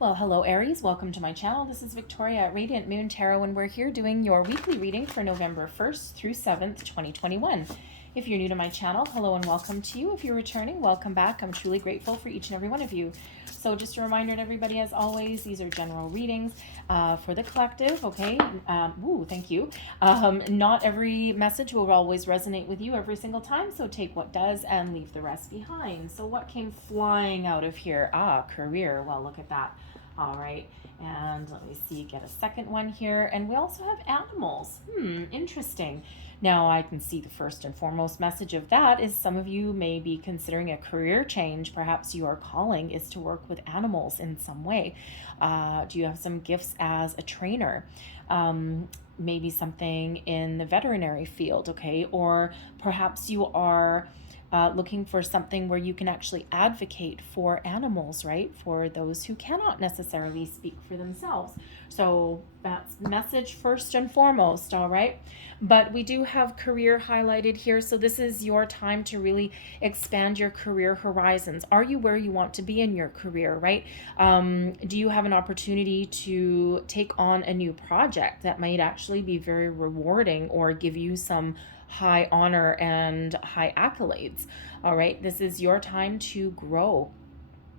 Well, hello Aries, welcome to my channel. This is Victoria at Radiant Moon Tarot, and we're here doing your weekly reading for November 1st through 7th, 2021. If you're new to my channel, hello and welcome to you. If you're returning, welcome back. I'm truly grateful for each and every one of you. So just a reminder to everybody, as always, these are general readings for the collective, okay? Thank you. Not every message will always resonate with you every single time, so take what does and leave the rest behind. So what came flying out of here? Career. Well, look at that. All right, and let me see, get a second one here. And we also have animals. Interesting. Now I can see the first and foremost message of that is some of you may be considering a career change. Perhaps your calling is to work with animals in some way. Do you have some gifts as a trainer? Maybe something in the veterinary field, okay? Or perhaps you are looking for something where you can actually advocate for animals, right? For those who cannot necessarily speak for themselves. So that's message first and foremost, all right? But we do have career highlighted here. So this is your time to really expand your career horizons. Are you where you want to be in your career, right? Do you have an opportunity to take on a new project that might actually be very rewarding or give you some high honor and high accolades? All right, this is your time to grow,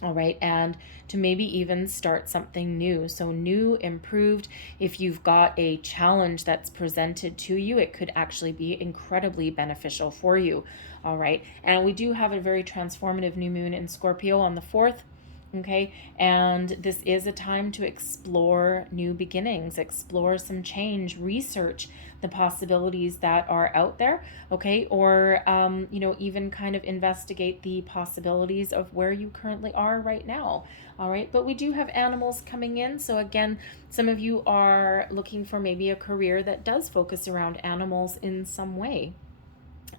all right, and to maybe even start something new. So new, improved. If you've got a challenge that's presented to you, it could actually be incredibly beneficial for you. All right, and we do have a very transformative new moon in Scorpio on the 4th. Okay, and this is a time to explore new beginnings, explore some change, research the possibilities that are out there, okay, or even kind of investigate the possibilities of where you currently are right now. All right, but we do have animals coming in. So again, some of you are looking for maybe a career that does focus around animals in some way.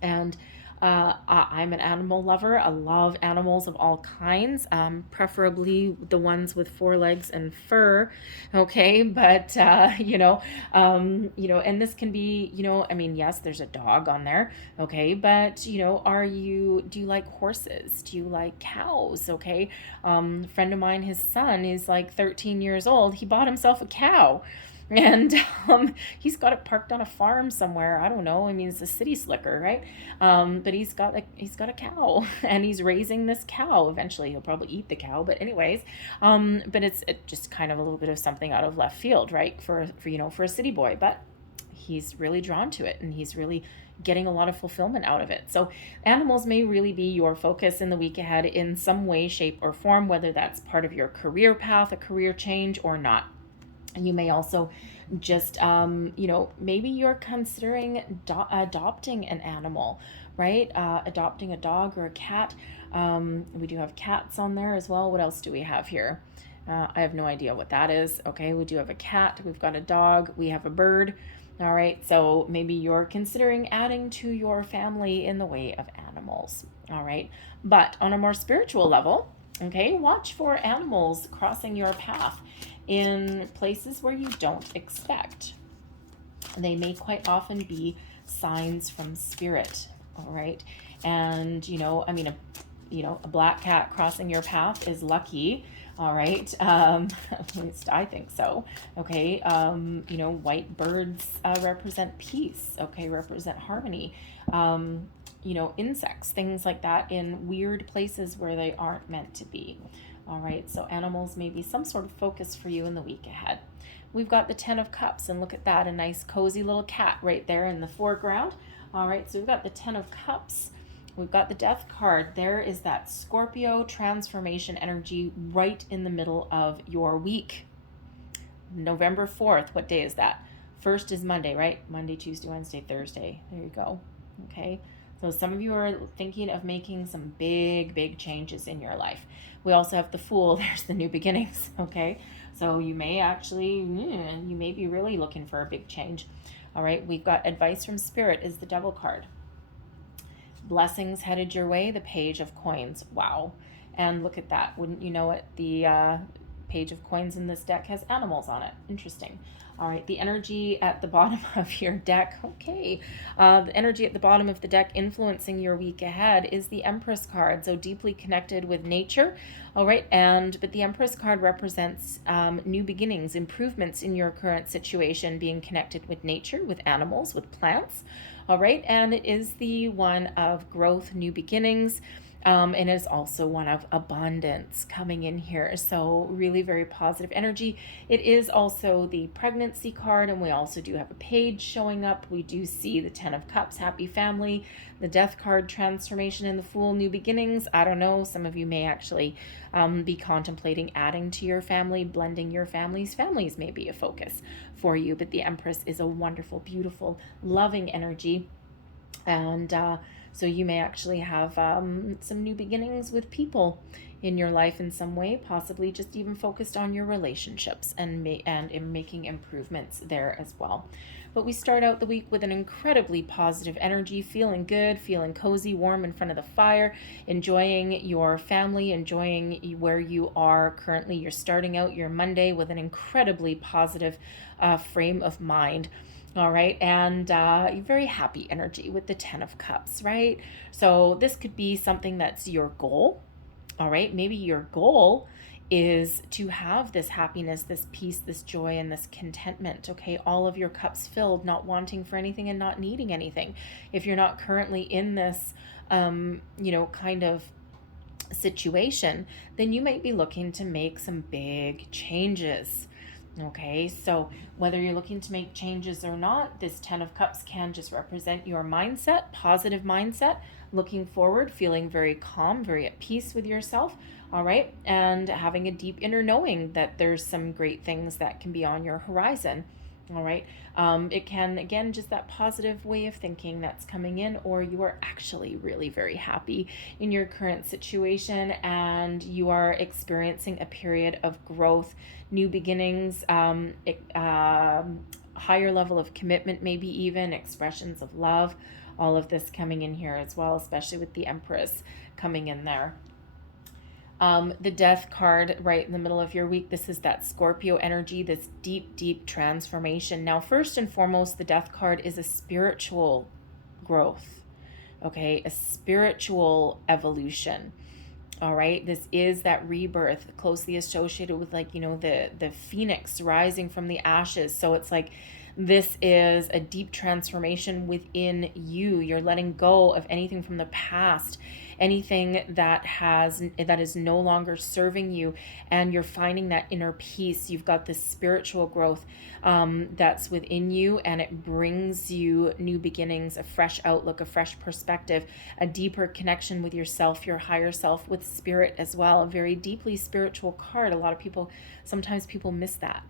And I'm an animal lover. I love animals of all kinds, preferably the ones with 4 legs and fur. Okay, but and this can be, yes, there's a dog on there. Okay, but do you like horses? Do you like cows? Okay, friend of mine, his son is like 13 years old. He bought himself a cow. And he's got it parked on a farm somewhere. I don't know. I mean, it's a city slicker, right? But he's got a cow, and he's raising this cow. Eventually, he'll probably eat the cow. But anyways, but it's just kind of a little bit of something out of left field, right? For a city boy, but he's really drawn to it, and he's really getting a lot of fulfillment out of it. So animals may really be your focus in the week ahead in some way, shape, or form, whether that's part of your career path, a career change, or not. You may also just, maybe you're considering adopting an animal, right? Adopting a dog or a cat. We do have cats on there as well. What else do we have here? I have no idea what that is. Okay, we do have a cat. We've got a dog. We have a bird. All right, so maybe you're considering adding to your family in the way of animals. All right, but on a more spiritual level, okay, watch for animals crossing your path in places where you don't expect. They may quite often be signs from spirit, all right? And, a black cat crossing your path is lucky, all right? At least I think so, okay? White birds represent peace, okay, represent harmony. Insects, things like that in weird places where they aren't meant to be. All right, so animals may be some sort of focus for you in the week ahead. We've got the 10 of Cups, and look at that, a nice cozy little cat right there in the foreground. All right, so we've got the 10 of Cups. We've got the Death card. There is that Scorpio transformation energy right in the middle of your week. November 4th, what day is that? First is Monday, right? Monday, Tuesday, Wednesday, Thursday. There you go. Okay. So some of you are thinking of making some big, big changes in your life. We also have the Fool. There's the new beginnings, okay? So you may be really looking for a big change. All right, we've got advice from Spirit is the Devil card. Blessings headed your way, the Page of Coins. Wow. And look at that. Wouldn't you know it? The Page of Coins in this deck has animals on it. Interesting. All right, the energy at the bottom of your deck, okay. The energy at the bottom of the deck influencing your week ahead is the Empress card, so deeply connected with nature. All right, but the Empress card represents new beginnings, improvements in your current situation, being connected with nature, with animals, with plants. All right, and it is the one of growth, new beginnings. And it is also one of abundance coming in here. So really very positive energy. It is also the pregnancy card, and we also do have a page showing up. We do see the 10 of Cups, happy family, the Death card, transformation, and the Fool, new beginnings. I don't know. Some of you may actually be contemplating adding to your family, blending your families. Families may be a focus for you, but the Empress is a wonderful, beautiful, loving energy. And so you may actually have some new beginnings with people in your life in some way, possibly just even focused on your relationships and in making improvements there as well. But we start out the week with an incredibly positive energy, feeling good, feeling cozy, warm in front of the fire, enjoying your family, enjoying where you are currently. You're starting out your Monday with an incredibly positive frame of mind. All right, and very happy energy with the 10 of Cups, right? So this could be something that's your goal. All right, maybe your goal is to have this happiness, this peace, this joy, and this contentment. Okay, all of your cups filled, not wanting for anything and not needing anything. If you're not currently in this, kind of situation, then you might be looking to make some big changes. Okay, so whether you're looking to make changes or not, this 10 of Cups can just represent your mindset, positive mindset, looking forward, feeling very calm, very at peace with yourself, all right, and having a deep inner knowing that there's some great things that can be on your horizon. All right. It can, again, just that positive way of thinking that's coming in, or you are actually really very happy in your current situation and you are experiencing a period of growth, new beginnings, higher level of commitment, maybe even expressions of love, all of this coming in here as well, especially with the Empress coming in there. The Death card right in the middle of your week, this is that Scorpio energy, this deep, deep transformation. Now, first and foremost, the Death card is a spiritual growth, okay? A spiritual evolution, all right? This is that rebirth closely associated with the phoenix rising from the ashes. So it's like this is a deep transformation within you. You're letting go of anything from the past, anything that is no longer serving you, and you're finding that inner peace. You've got this spiritual growth that's within you, and it brings you new beginnings, a fresh outlook, a fresh perspective, a deeper connection with yourself, your higher self, with spirit as well. A very deeply spiritual card. Sometimes people miss that.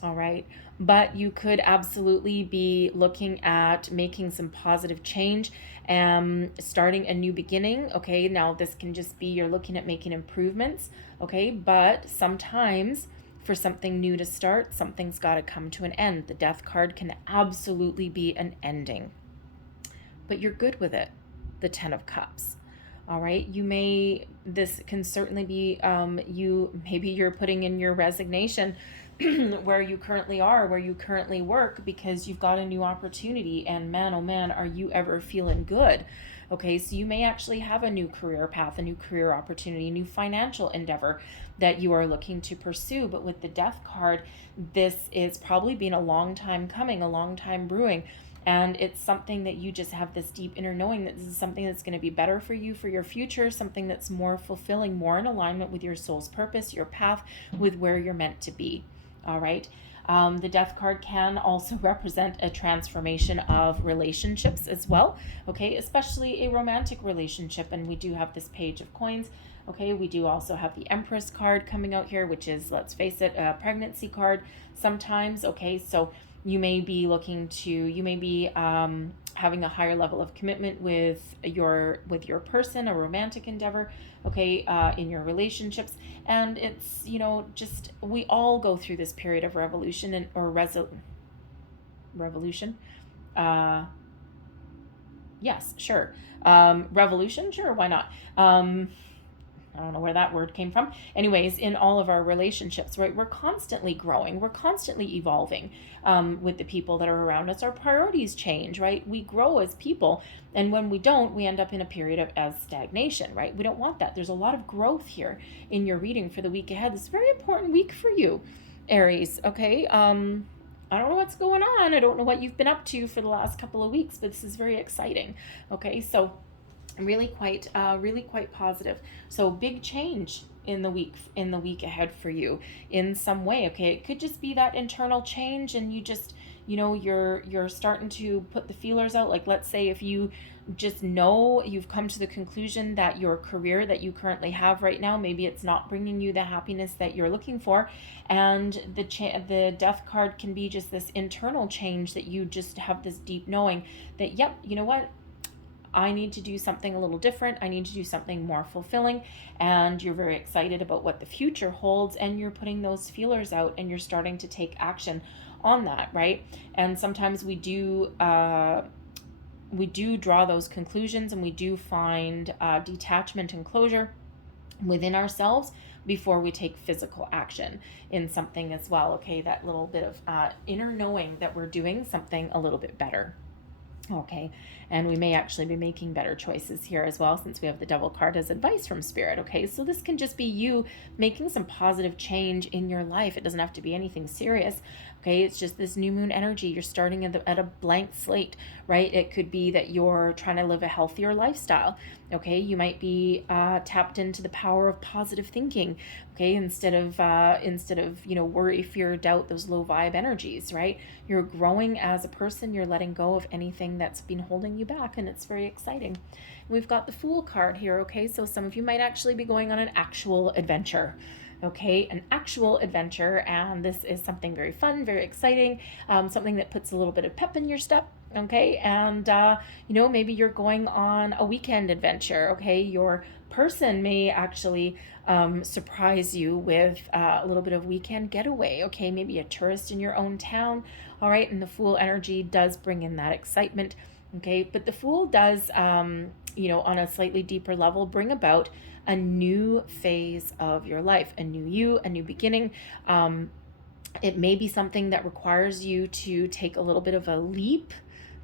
All right. But you could absolutely be looking at making some positive change and starting a new beginning. Okay. Now this can just be, you're looking at making improvements. Okay. But sometimes for something new to start, something's got to come to an end. The Death card can absolutely be an ending, but you're good with it. The 10 of Cups. All right. This can certainly be, maybe you're putting in your resignation where you currently are, where you currently work, because you've got a new opportunity, and man, oh man, are you ever feeling good. Okay, so you may actually have a new career path, a new career opportunity, a new financial endeavor that you are looking to pursue. But with the Death card, this is probably been a long time coming, a long time brewing. And it's something that you just have this deep inner knowing that this is something that's going to be better for you, for your future, something that's more fulfilling, more in alignment with your soul's purpose, your path, with where you're meant to be. All right. The Death card can also represent a transformation of relationships as well. Okay. Especially a romantic relationship. And we do have this Page of Coins. Okay. We do also have the Empress card coming out here, which is, let's face it, a pregnancy card sometimes. Okay. So you may be having a higher level of commitment with your person, a romantic endeavor, okay, in your relationships. And it's, we all go through this period of revolution revolution. Yes, sure. Revolution, sure, why not? I don't know where that word came from. Anyways, in all of our relationships, right? We're constantly growing. We're constantly evolving with the people that are around us. Our priorities change, right? We grow as people. And when we don't, we end up in a period of stagnation, right? We don't want that. There's a lot of growth here in your reading for the week ahead. This is a very important week for you, Aries, okay? I don't know what's going on. I don't know what you've been up to for the last couple of weeks, but this is very exciting, okay? So really quite positive. So big change in the week ahead for you in some way, okay? It could just be that internal change, and you just, you know, you're starting to put the feelers out. Like, let's say if you just know, you've come to the conclusion that your career that you currently have right now, maybe it's not bringing you the happiness that you're looking for, and the death card can be just this internal change that you just have this deep knowing that, yep, you know what, I need to do something a little different. I need to do something more fulfilling. And you're very excited about what the future holds, and you're putting those feelers out, and you're starting to take action on that, right? And sometimes we do draw those conclusions, and we do find detachment and closure within ourselves before we take physical action in something as well, okay? That little bit of inner knowing that we're doing something a little bit better. Okay, and we may actually be making better choices here as well, since we have the Devil card as advice from Spirit. Okay, so this can just be you making some positive change in your life. It doesn't have to be anything serious. Okay, it's just this new moon energy. You're starting at a blank slate, right? It could be that you're trying to live a healthier lifestyle. Okay, you might be tapped into the power of positive thinking. Okay, instead of worry, fear, doubt, those low vibe energies, right? You're growing as a person. You're letting go of anything that's been holding you back, and it's very exciting. We've got the Fool card here. Okay, so some of you might actually be going on an actual adventure. Okay, an actual adventure, and this is something very fun, very exciting, something that puts a little bit of pep in your step. Okay, and maybe you're going on a weekend adventure. Okay, your person may actually surprise you with a little bit of weekend getaway. Okay, maybe a tourist in your own town. All right, and the Fool energy does bring in that excitement. Okay, but the Fool does, on a slightly deeper level, bring about a new phase of your life, a new you, a new beginning. It may be something that requires you to take a little bit of a leap,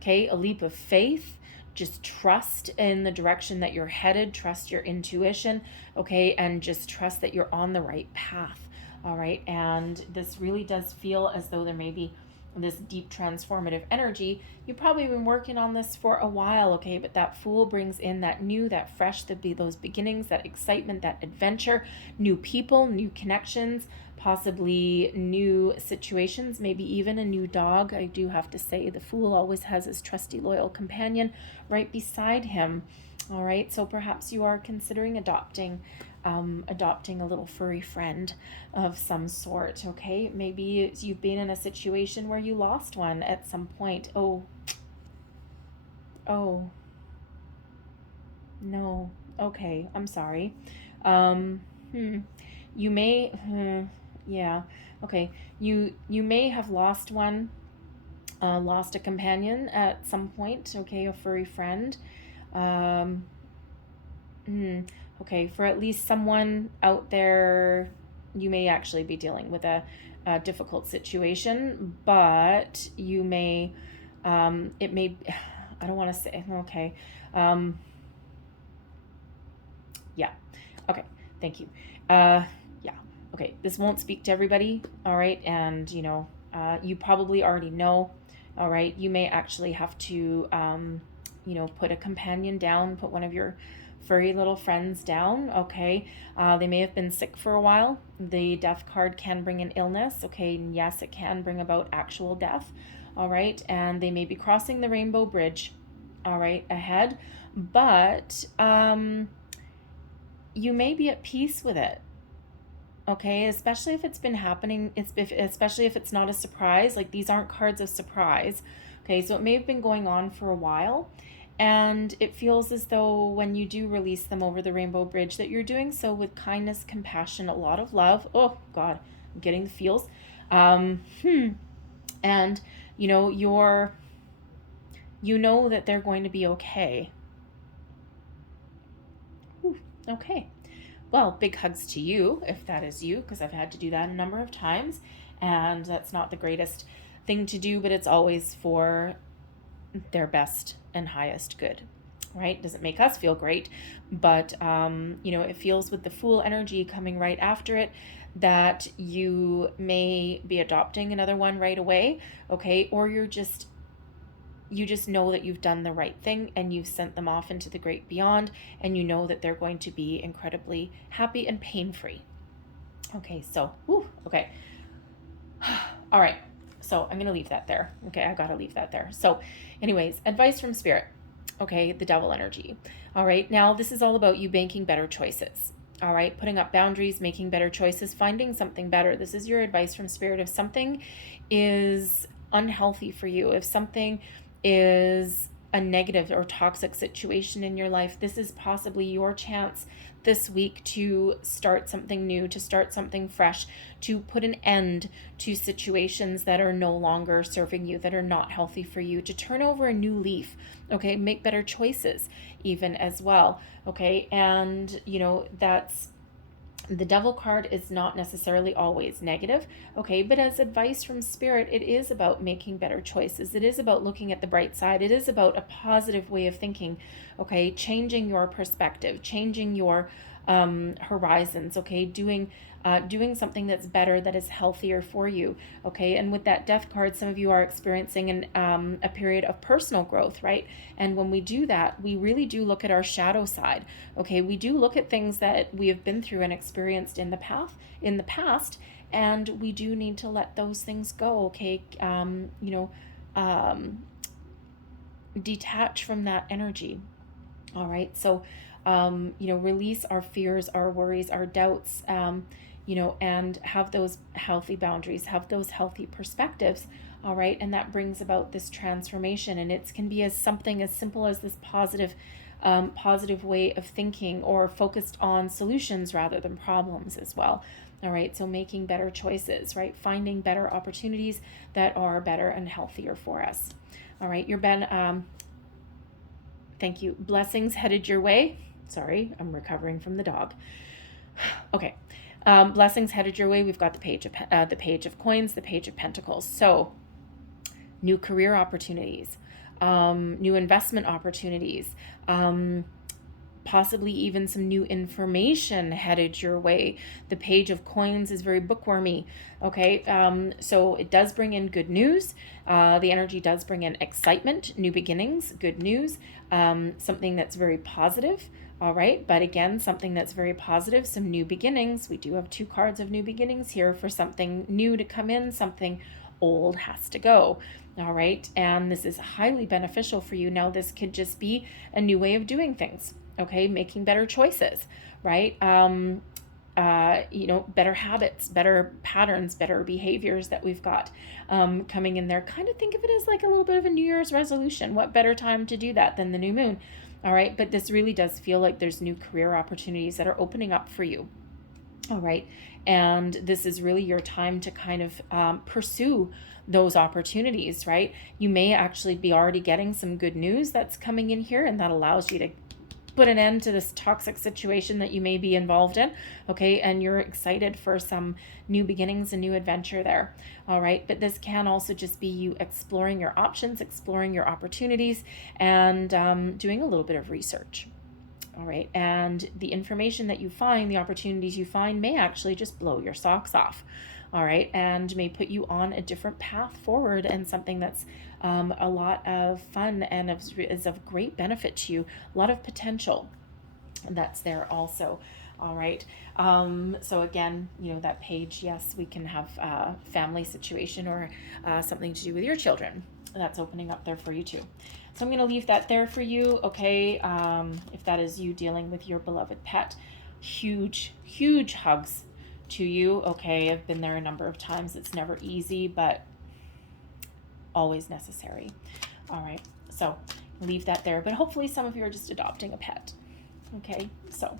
okay, a leap of faith. Just trust in the direction that you're headed, trust your intuition, okay, and just trust that you're on the right path, all right? And this really does feel as though there may be this deep transformative energy. You've probably been working on this for a while, okay, but that Fool brings in that new, that fresh, those beginnings, that excitement, that adventure, new people, new connections, possibly new situations, maybe even a new dog. I do have to say, the Fool always has his trusty, loyal companion right beside him. All right, so perhaps you are considering adopting a little furry friend of some sort. Okay, maybe you've been in a situation where you lost one at some point. Oh no. Okay, I'm sorry. You may yeah, okay, you may have lost one, lost a companion at some point. Okay, a furry friend. Okay, for at least someone out there, you may actually be dealing with a difficult situation, but you may, it may, I don't want to say, okay, yeah, okay, thank you. Yeah, okay, this won't speak to everybody, all right, and, you probably already know, all right, you may actually have to, put a companion down, put one of your furry little friends down, okay? They may have been sick for a while. The death card can bring an illness, okay? And yes, it can bring about actual death, all right? And they may be crossing the rainbow bridge, all right, ahead. But you may be at peace with it, okay? Especially if it's been happening, especially if it's not a surprise. Like, these aren't cards of surprise, okay? So it may have been going on for a while. And it feels as though when you do release them over the rainbow bridge that you're doing so with kindness, compassion, a lot of love. Oh, God, I'm getting the feels. And, you know that they're going to be okay. Whew, okay. well, big hugs to you if that is you, because I've had to do that a number of times, and that's not the greatest thing to do, but it's always for their best and highest good, right? Doesn't make us feel great, but it feels with the Fool energy coming right after it that you may be adopting another one right away, okay? Or you just know that you've done the right thing and you've sent them off into the great beyond, and you know that they're going to be incredibly happy and pain-free. Okay, so, okay. All right, so I'm going to leave that there. Okay, I got to leave that there. So anyways, advice from Spirit. Okay, the Devil energy. All right, now this is all about you making better choices. All right, putting up boundaries, making better choices, finding something better. This is your advice from Spirit. If something is unhealthy for you, if something is a negative or toxic situation in your life, this is possibly your chance this week to start something new, to start something fresh, to put an end to situations that are no longer serving you, that are not healthy for you, to turn over a new leaf, okay, make better choices even as well, okay, and that's the Devil card is not necessarily always negative, okay, but as advice from Spirit, it is about making better choices. It is about looking at the bright side. It is about a positive way of thinking, okay, changing your perspective, changing your horizons, okay, doing something that's better, that is healthier for you, okay. And with that Death card, some of you are experiencing a period of personal growth, right? And when we do that, we really do look at our shadow side, okay. We do look at things that we have been through and experienced in the past, and we do need to let those things go, okay. Detach from that energy. All right, so release our fears, our worries, our doubts, and have those healthy boundaries, have those healthy perspectives. All right, and that brings about this transformation, and it can be something as simple as this positive way of thinking, or focused on solutions rather than problems as well. All right, so making better choices, right? Finding better opportunities that are better and healthier for us. All right, thank you. Blessings headed your way. Sorry, I'm recovering from the dog. Okay. Blessings headed your way. We've got the Page of Coins, the Page of Pentacles. So, new career opportunities, new investment opportunities, possibly even some new information headed your way. The Page of Coins is very bookwormy, okay? So it does bring in good news. The energy does bring in excitement, new beginnings, good news, something that's very positive, all right? But again, something that's very positive, some new beginnings. We do have 2 cards of new beginnings here for something new to come in, something old has to go. All right, and this is highly beneficial for you. Now, this could just be a new way of doing things, okay? Making better choices, right? Better habits, better patterns, better behaviors that we've got coming in there. Kind of think of it as like a little bit of a New Year's resolution. What better time to do that than the new moon? All right, but this really does feel like there's new career opportunities that are opening up for you. All right, and this is really your time to kind of pursue those opportunities, right? You may actually be already getting some good news that's coming in here, and that allows you to put an end to this toxic situation that you may be involved in, okay? And you're excited for some new beginnings and new adventure there, all right? But this can also just be you exploring your options, exploring your opportunities, and doing a little bit of research. All right, and the information that you find, the opportunities you find may actually just blow your socks off, all right, and may put you on a different path forward, and something that's a lot of fun and is of great benefit to you, a lot of potential that's there also. All right, so again, that page, yes, we can have a family situation or something to do with your children. That's opening up there for you too. So I'm going to leave that there for you, okay? If that is you dealing with your beloved pet, huge, huge hugs to you, okay? I've been there a number of times. It's never easy, but always necessary. All right, so leave that there. But hopefully some of you are just adopting a pet, okay? So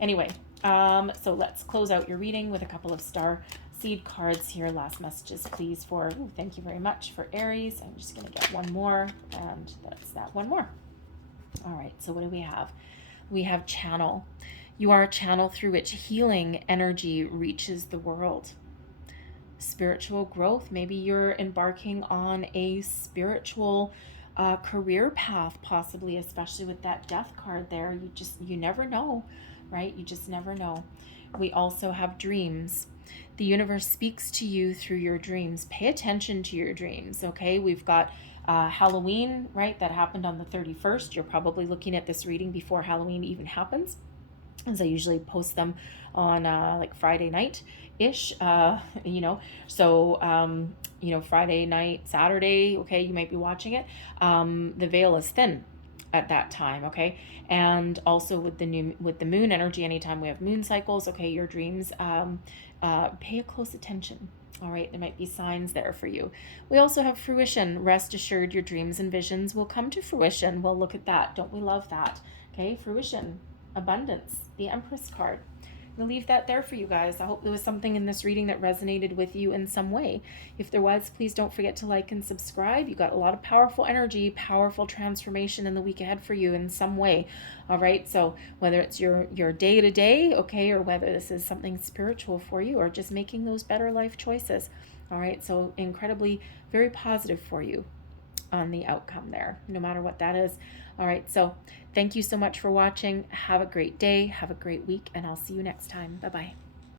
anyway, so let's close out your reading with a couple of star seed cards here. Last messages, please, thank you very much for Aries. I'm just going to get one more, and that's that one more. All right, so what do we have? We have channel. You are a channel through which healing energy reaches the world. Spiritual growth. Maybe you're embarking on a spiritual career path, possibly, especially with that death card there. You never know, right? You just never know. We also have dreams. The universe speaks to you through your dreams. Pay attention to your dreams, okay? We've got Halloween, right? That happened on the 31st. You're probably looking at this reading before Halloween even happens, as I usually post them on like Friday night ish, Friday night, Saturday, okay, you might be watching it. The veil is thin at that time, okay? And also with the moon energy, anytime we have moon cycles, okay, your dreams, pay close attention. All right, there might be signs there for you. We also have fruition. Rest assured, your dreams and visions will come to fruition. Well, look at that. Don't we love that? Okay, fruition, abundance, the Empress card. I'm gonna leave that there for you guys. I hope there was something in this reading that resonated with you in some way. If there was, please don't forget to like and subscribe. You got a lot of powerful energy, powerful transformation in the week ahead for you in some way. All right, so whether it's your day-to-day, okay, or whether this is something spiritual for you, or just making those better life choices. All right, so incredibly very positive for you on the outcome there, no matter what that is. All right, so thank you so much for watching. Have a great day, have a great week, and I'll see you next time. Bye-bye.